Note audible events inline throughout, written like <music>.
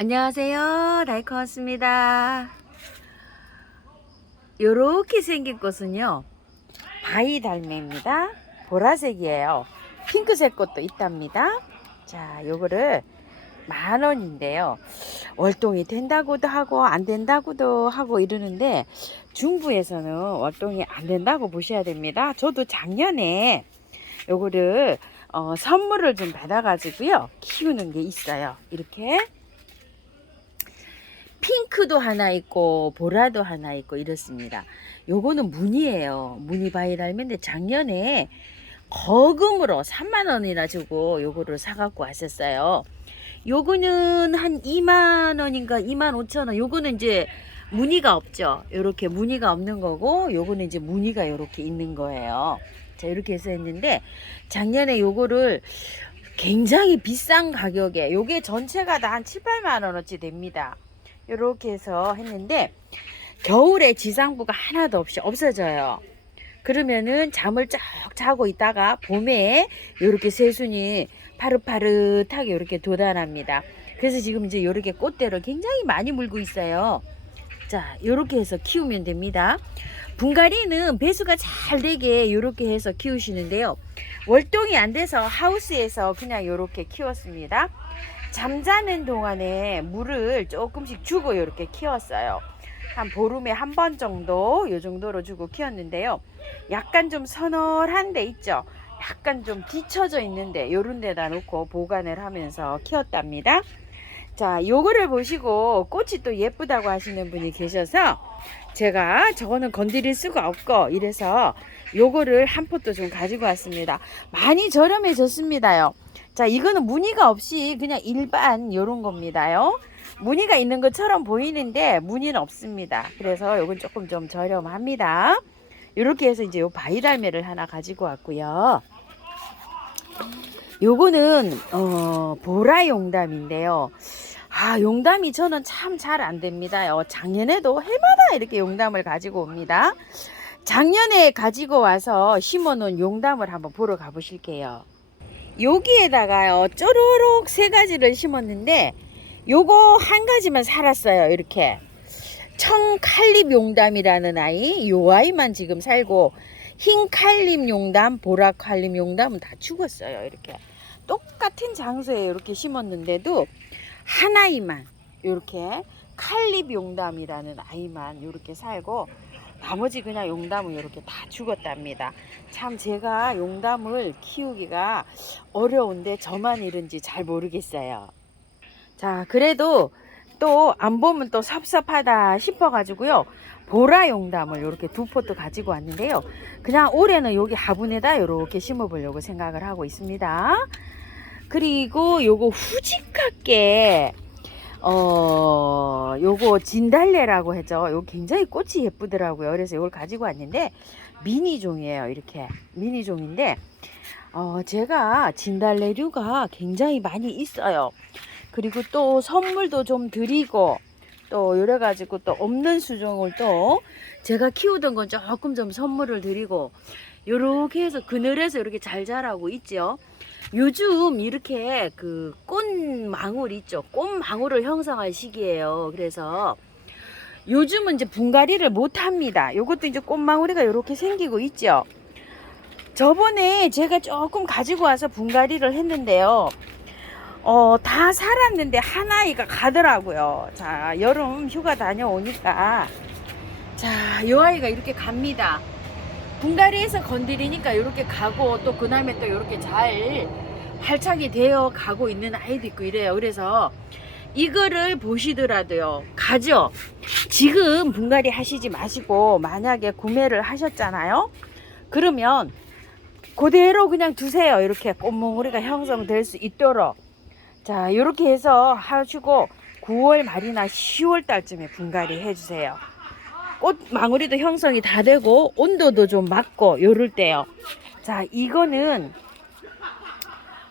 안녕하세요. 다이커왔습니다. 요렇게 생긴 꽃은요. 바이달매입니다. 보라색이에요. 핑크색 꽃도 있답니다. 자, 요거를 만 원인데요. 월동이 된다고도 하고 안 된다고도 하고 이러는데 중부에서는 월동이 안 된다고 보셔야 됩니다. 저도 작년에 요거를 어, 선물을 좀 받아가지고요. 키우는 게 있어요. 이렇게 핑크도 하나 있고 보라도 하나 있고 이렇습니다. 요거는 무늬예요. 무늬 바이랄매인데 작년에 거금으로 3만 원이나 주고 요거를 사갖고 왔었어요. 요거는 한 2만 원인가 2만 5천 원. 요거는 이제 무늬가 없죠. 요렇게 무늬가 없는 거고 요거는 이제 무늬가 요렇게 있는 거예요. 자, 이렇게 해서 했는데 작년에 요거를 굉장히 비싼 가격에 요게 전체가 다 한 7, 8만 원어치 됩니다. 이렇게 해서 했는데 겨울에 지상부가 하나도 없이 없어져요. 그러면은 잠을 쫙 자고 있다가 봄에 이렇게 새순이 파릇파릇하게 이렇게 돋아납니다. 그래서 지금 이제 이렇게 꽃대를 굉장히 많이 물고 있어요. 자, 이렇게 해서 키우면 됩니다. 분갈이는 배수가 잘 되게 이렇게 해서 키우시는데요. 월동이 안 돼서 하우스에서 그냥 이렇게 키웠습니다. 잠자는 동안에 물을 조금씩 주고 이렇게 키웠어요. 한 보름에 한 번 정도 이 정도로 주고 키웠는데요. 약간 좀 서늘한 데 있죠. 약간 좀 뒤쳐져 있는데 요런 데다 놓고 보관을 하면서 키웠답니다. 자, 요거를 보시고 꽃이 또 예쁘다고 하시는 분이 계셔서 제가 저거는 건드릴 수가 없고 이래서 요거를 한 포트 좀 가지고 왔습니다. 많이 저렴해졌습니다요. 자, 이거는 무늬가 없이 그냥 일반 요런 겁니다요. 무늬가 있는 것처럼 보이는데 무늬는 없습니다. 그래서 요건 조금 좀 저렴합니다. 이렇게 해서 이제 요 바이랄매를 하나 가지고 왔고요. 요거는 어, 보라 용담인데요. 아, 용담이 저는 참 잘 안 됩니다요. 작년에도 해마다 이렇게 용담을 가지고 옵니다. 작년에 가지고 와서 심어 놓은 용담을 한번 보러 가보실게요. 여기에다가요, 쪼르륵 세 가지를 심었는데, 요거 한 가지만 살았어요, 이렇게. 청칼립 용담이라는 아이, 요 아이만 지금 살고, 흰 칼립 용담, 보라 칼립 용담은 다 죽었어요, 이렇게. 똑같은 장소에 이렇게 심었는데도, 한 아이만, 이렇게 칼립 용담이라는 아이만 이렇게 살고, 나머지 그냥 용담은 이렇게 다 죽었답니다. 참 제가 용담을 키우기가 어려운데 저만 이런지 잘 모르겠어요. 자, 그래도 또 안 보면 또 섭섭하다 싶어가지고요. 보라 용담을 이렇게 두 포트 가지고 왔는데요. 그냥 올해는 여기 화분에다 이렇게 심어보려고 생각을 하고 있습니다. 그리고 요거 후직하게 어, 요거 진달래라고 했죠. 요 굉장히 꽃이 예쁘더라고요. 그래서 이걸 가지고 왔는데 미니 종이에요. 이렇게 미니 종인데 어, 제가 진달래류가 굉장히 많이 있어요. 그리고 또 선물도 좀 드리고 또 여러 가지고 또 없는 수종을 또 제가 키우던 건 조금 좀 선물을 드리고 요렇게 해서 그늘에서 이렇게 잘 자라고 있죠. 요즘 이렇게 그 꽃망울 있죠. 꽃망울을 형성할 시기예요. 그래서 요즘은 이제 분갈이를 못 합니다. 요것도 이제 꽃망울이가 이렇게 생기고 있죠. 저번에 제가 조금 가지고 와서 분갈이를 했는데요. 어, 다 살았는데 하나이가 가더라고요. 자, 여름 휴가 다녀오니까. 자, 요 아이가 이렇게 갑니다. 분갈이에서 건드리니까 이렇게 가고 또 그 다음에 또 이렇게 잘 활착이 되어 가고 있는 아이도 있고 이래요. 그래서 이거를 보시더라도요. 가죠. 지금 분갈이 하시지 마시고 만약에 구매를 하셨잖아요. 그러면 그대로 그냥 두세요. 이렇게 꽃몽우리가 형성될 수 있도록. 자, 이렇게 해서 하시고 9월 말이나 10월 달쯤에 분갈이 해주세요. 꽃 망우리도 형성이 다 되고 온도도 좀 맞고 요럴 때요. 자, 이거는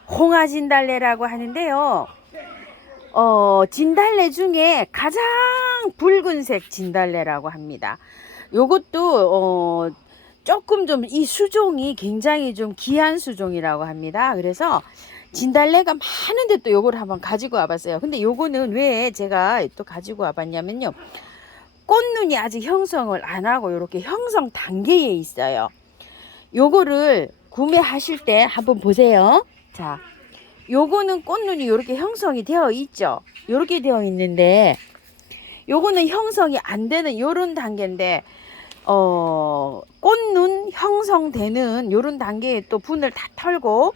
홍화 진달래라고 하는데요. 어, 진달래 중에 가장 붉은색 진달래라고 합니다. 요것도 어, 조금 좀 이 수종이 굉장히 좀 귀한 수종이라고 합니다. 그래서 진달래가 많은데 또 요거를 한번 가지고 와봤어요. 근데 요거는 왜 제가 또 가지고 와봤냐면요. 꽃눈이 아직 형성을 안 하고 이렇게 형성 단계에 있어요. 요거를 구매하실 때 한번 보세요. 자, 요거는 꽃눈이 이렇게 형성이 되어 있죠. 이렇게 되어 있는데 요거는 형성이 안 되는 요런 단계인데 어, 꽃눈 형성되는 요런 단계에 또 분을 다 털고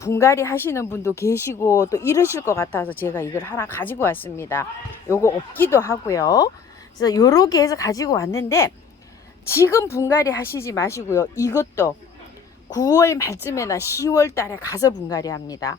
분갈이 하시는 분도 계시고 또 이러실 것 같아서 제가 이걸 하나 가지고 왔습니다. 요거 없기도 하고요. 그래서 요렇게 해서 가지고 왔는데 지금 분갈이 하시지 마시고요. 이것도 9월 말쯤에나 10월 달에 가서 분갈이 합니다.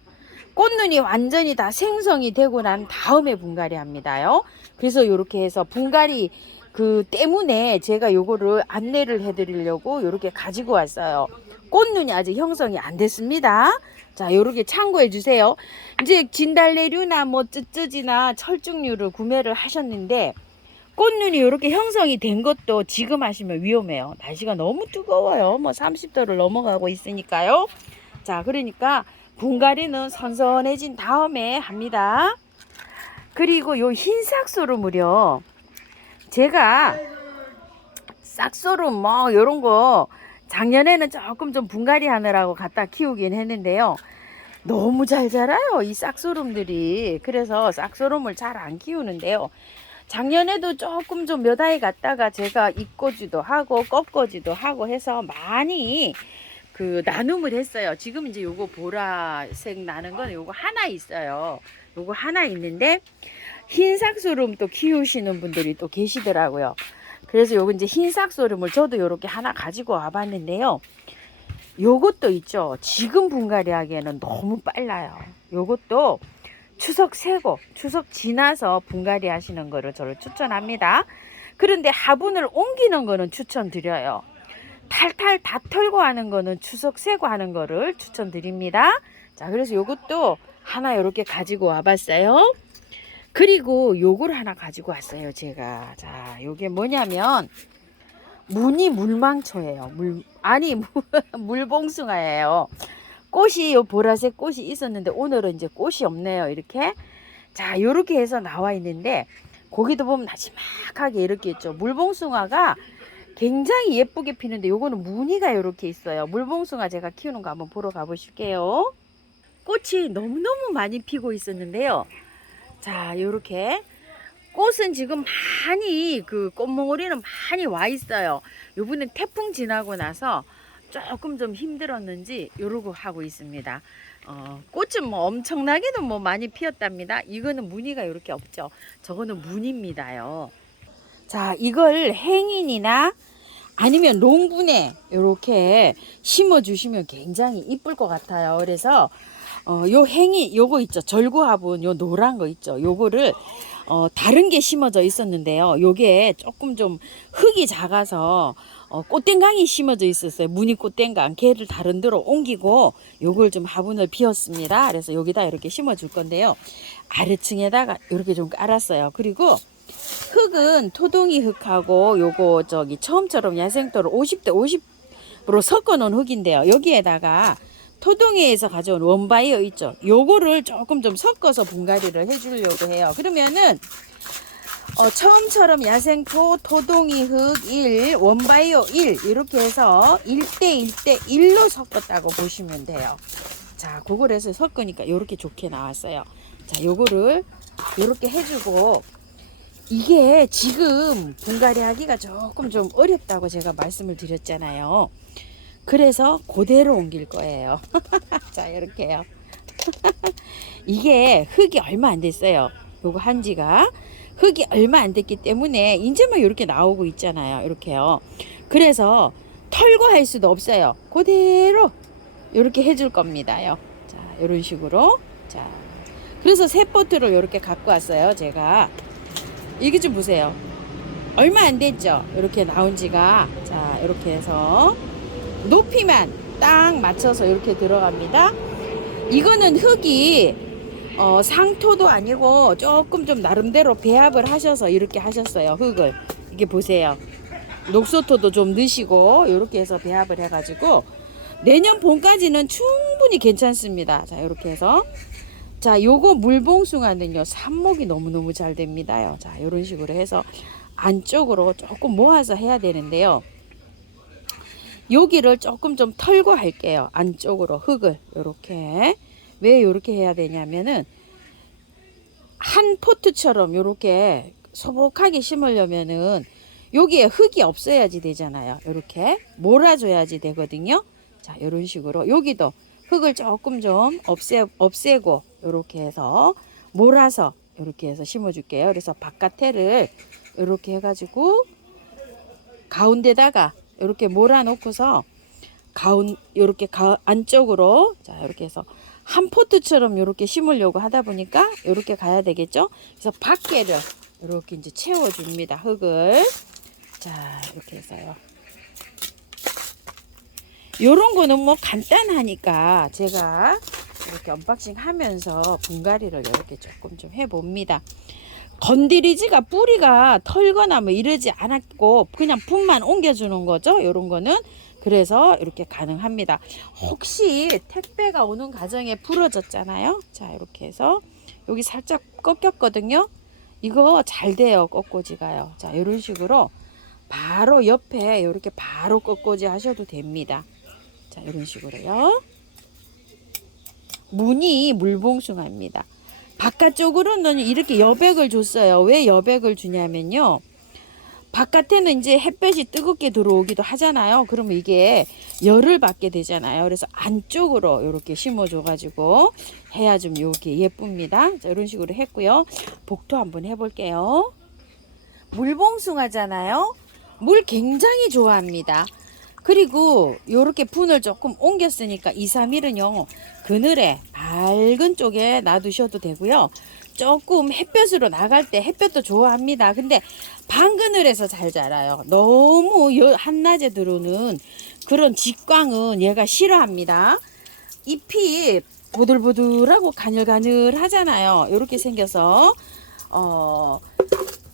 꽃눈이 완전히 다 생성이 되고 난 다음에 분갈이 합니다요. 그래서 요렇게 해서 분갈이 그 때문에 제가 요거를 안내를 해드리려고 요렇게 가지고 왔어요. 꽃눈이 아직 형성이 안 됐습니다. 자, 요렇게 참고해 주세요. 이제 진달래류나 뭐 쯔쯔지나 철쭉류를 구매를 하셨는데 꽃눈이 이렇게 형성이 된 것도 지금 하시면 위험해요. 날씨가 너무 뜨거워요. 뭐 30도를 넘어가고 있으니까요. 자, 그러니까 분갈이는 선선해진 다음에 합니다. 그리고 요 흰싹소르물이요. 제가 싹소름 뭐 요런 거 작년에는 조금 좀 분갈이 하느라고 갖다 키우긴 했는데요. 너무 잘 자라요. 이 싹소름들이. 그래서 싹소름을 잘 안 키우는데요. 작년에도 조금 좀몇알 갔다가 제가 입꼬지도 하고 꺾어지도 하고 해서 많이 그 나눔을 했어요. 지금 이제 요거 보라색 나는 건 요거 하나 있어요. 요거 하나 있는데 흰 삭소름 또 키우시는 분들이 또 계시더라고요. 그래서 요거 이제 흰 삭소름을 저도 요렇게 하나 가지고 와봤는데요. 요것도 있죠. 지금 분갈이 하기에는 너무 빨라요. 요것도 추석 세고 추석 지나서 분갈이 하시는 거를 저를 추천합니다. 그런데 화분을 옮기는 거는 추천드려요. 탈탈 다 털고 하는 거는 추석 세고 하는 거를 추천드립니다. 자, 그래서 요것도 하나 이렇게 가지고 와봤어요. 그리고 요걸 하나 가지고 왔어요, 제가. 자, 요게 뭐냐면 무늬 물망초예요. 물 아니 <laughs> 물, 물봉숭아예요. 꽃이 요 보라색 꽃이 있었는데 오늘은 이제 꽃이 없네요. 이렇게 자 요렇게 해서 나와 있는데 거기도 보면 나지막하게 이렇게 있죠. 물봉숭아가 굉장히 예쁘게 피는데 요거는 무늬가 이렇게 있어요. 물봉숭아 제가 키우는 거 한번 보러 가보실게요. 꽃이 너무너무 많이 피고 있었는데요. 자 요렇게 꽃은 지금 많이 그 꽃몽오리는 많이 와 있어요. 요번에 태풍 지나고 나서 조금 좀 힘들었는지 요러고 하고 있습니다. 어, 꽃은 뭐 엄청나게도 뭐 많이 피었답니다. 이거는 무늬가 이렇게 없죠. 저거는 무늬입니다요. 자, 이걸 행인이나 아니면 롱분에 이렇게 심어 주시면 굉장히 이쁠 것 같아요. 그래서 어, 요 행이 요거 있죠. 절구화분 요 노란 거 있죠. 요거를 어, 다른 게 심어져 있었는데요. 요게 조금 좀 흙이 작아서 어, 꽃땡강이 심어져 있었어요. 무늬 꽃땡강. 걔를 다른 데로 옮기고 요걸 좀 화분을 비웠습니다. 그래서 여기다 이렇게 심어 줄 건데요. 아래층에다가 이렇게 좀 깔았어요. 그리고 흙은 토동이 흙하고 요거 저기 처음처럼 야생토를 50대 50으로 섞어 놓은 흙인데요. 여기에다가 토동이에서 가져온 원바이어 있죠. 요거를 조금 좀 섞어서 분갈이를 해 주려고 해요. 그러면은 어, 처음처럼 야생토, 토동이 흙 1, 원바이오 1 이렇게 해서 1대 1대 1로 섞었다고 보시면 돼요. 자, 해서 섞으니까 이렇게 좋게 나왔어요. 자, 요거를 이렇게 해주고 이게 지금 분갈이 하기가 조금 좀 어렵다고 제가 말씀을 드렸잖아요. 그래서 그대로 옮길 거예요. <laughs> 자, 이렇게요. <laughs> 이게 흙이 얼마 안 됐어요. 요거 한지가. 흙이 얼마 안 됐기 때문에 이제 막 이렇게 나오고 있잖아요. 이렇게요. 그래서 털고 할 수도 없어요. 그대로 이렇게 해줄 겁니다요. 자, 이런 식으로. 자, 그래서 새 포트를 이렇게 갖고 왔어요. 제가 이게 좀 보세요. 얼마 안 됐죠? 이렇게 나온 지가 자, 이렇게 해서 높이만 딱 맞춰서 이렇게 들어갑니다. 이거는 흙이 어, 상토도 아니고 조금 좀 나름대로 배합을 하셔서 이렇게 하셨어요. 흙을. 이게 보세요. 녹소토도 좀 넣으시고 이렇게 해서 배합을 해가지고 내년 봄까지는 충분히 괜찮습니다. 자, 이렇게 해서 자, 요거 물봉숭아는요. 삽목이 너무너무 잘 됩니다요. 자, 요런 식으로 해서 안쪽으로 조금 모아서 해야 되는데요. 여기를 조금 좀 털고 할게요. 안쪽으로 흙을 요렇게 왜 요렇게 해야 되냐면은 한 포트처럼 요렇게 소복하게 심으려면은 여기에 흙이 없어야지 되잖아요. 요렇게 몰아줘야지 되거든요. 자, 요런 식으로 여기도 흙을 조금 좀 없애 없애고 요렇게 해서 몰아서 요렇게 해서 심어줄게요. 그래서 바깥에를 요렇게 해가지고 가운데다가 이렇게 몰아놓고서 가운 요렇게 가, 안쪽으로 자 이렇게 해서 한 포트처럼 이렇게 심으려고 하다 보니까 이렇게 가야 되겠죠. 그래서 밖에를 이렇게 이제 채워줍니다. 흙을 자 이렇게 해서요. 요런 거는 뭐 간단하니까 제가 이렇게 언박싱 하면서 분갈이를 이렇게 조금 좀 해봅니다. 건드리지가 뿌리가 털거나 뭐 이러지 않았고 그냥 품만 옮겨주는 거죠. 요런 거는 그래서 이렇게 가능합니다. 혹시 택배가 오는 과정에 부러졌잖아요. 자 이렇게 해서 여기 살짝 꺾였거든요. 이거 잘 돼요. 꺾고지가요. 자 이런 식으로 바로 옆에 이렇게 바로 꺾고지 하셔도 됩니다. 자 이런 식으로요. 무늬 물봉숭아입니다. 바깥쪽으로는 이렇게 여백을 줬어요. 왜 여백을 주냐면요. 바깥에는 이제 햇볕이 뜨겁게 들어오기도 하잖아요. 그러면 이게 열을 받게 되잖아요. 그래서 안쪽으로 이렇게 심어줘가지고 해야 좀 이렇게 예쁩니다. 자, 이런 식으로 했고요. 복도 한번 해볼게요. 물봉숭아잖아요. 물 굉장히 좋아합니다. 그리고 요렇게 분을 조금 옮겼으니까 2, 3일은요. 그늘에 밝은 쪽에 놔두셔도 되고요. 조금 햇볕으로 나갈 때 햇볕도 좋아합니다. 근데 방그늘에서 잘 자라요. 너무 여- 한낮에 들어오는 그런 직광은 얘가 싫어합니다. 잎이 보들보들하고 가늘가늘 하잖아요. 이렇게 생겨서 어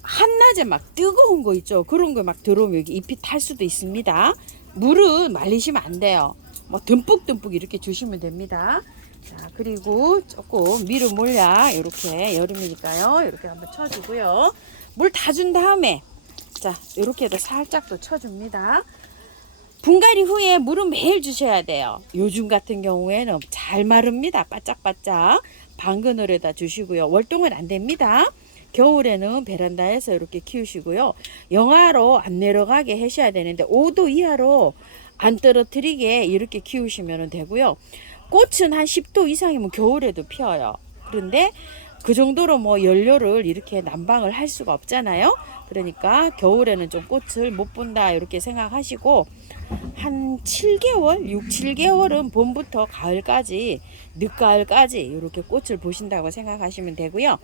한낮에 막 뜨거운 거 있죠. 그런 거 막 들어오면 여기 잎이 탈 수도 있습니다. 물은 말리시면 안 돼요. 뭐 듬뿍듬뿍 이렇게 주시면 됩니다. 자, 그리고 조금 미루 몰약 이렇게 여름이니까요. 이렇게 한번 쳐주고요. 물 다 준 다음에 자, 이렇게 해도 살짝 더 쳐줍니다. 분갈이 후에 물은 매일 주셔야 돼요. 요즘 같은 경우에는 잘 마릅니다. 바짝바짝 방그늘에다 주시고요. 월동은 안 됩니다. 겨울에는 베란다에서 이렇게 키우시고요. 영하로 안 내려가게 하셔야 되는데 5도 이하로 안 떨어뜨리게 이렇게 키우시면 되고요. 꽃은 한 10도 이상이면 겨울에도 피어요. 그런데 그 정도로 뭐 연료를 이렇게 난방을 할 수가 없잖아요. 그러니까 겨울에는 좀 꽃을 못 본다 이렇게 생각하시고 한 7개월, 6, 7개월은 봄부터 가을까지 늦가을까지 이렇게 꽃을 보신다고 생각하시면 되고요.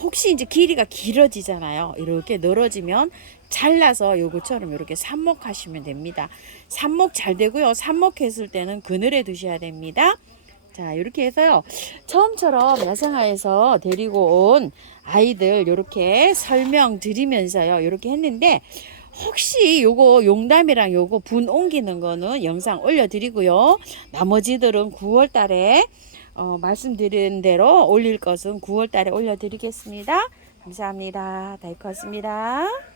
혹시 이제 길이가 길어지잖아요. 이렇게 늘어지면 잘라서 요거처럼 이렇게 삽목하시면 됩니다. 삽목 잘 되고요. 삽목했을 때는 그늘에 두셔야 됩니다. 자, 이렇게 해서요. 처음처럼 야생화에서 데리고 온 아이들 이렇게 설명드리면서요. 이렇게 했는데 혹시 요거 용담이랑 요거 분 옮기는 거는 영상 올려드리고요. 나머지들은 9월 달에 어, 말씀드린 대로 올릴 것은 9월 달에 올려드리겠습니다. 감사합니다. 다이컸습니다.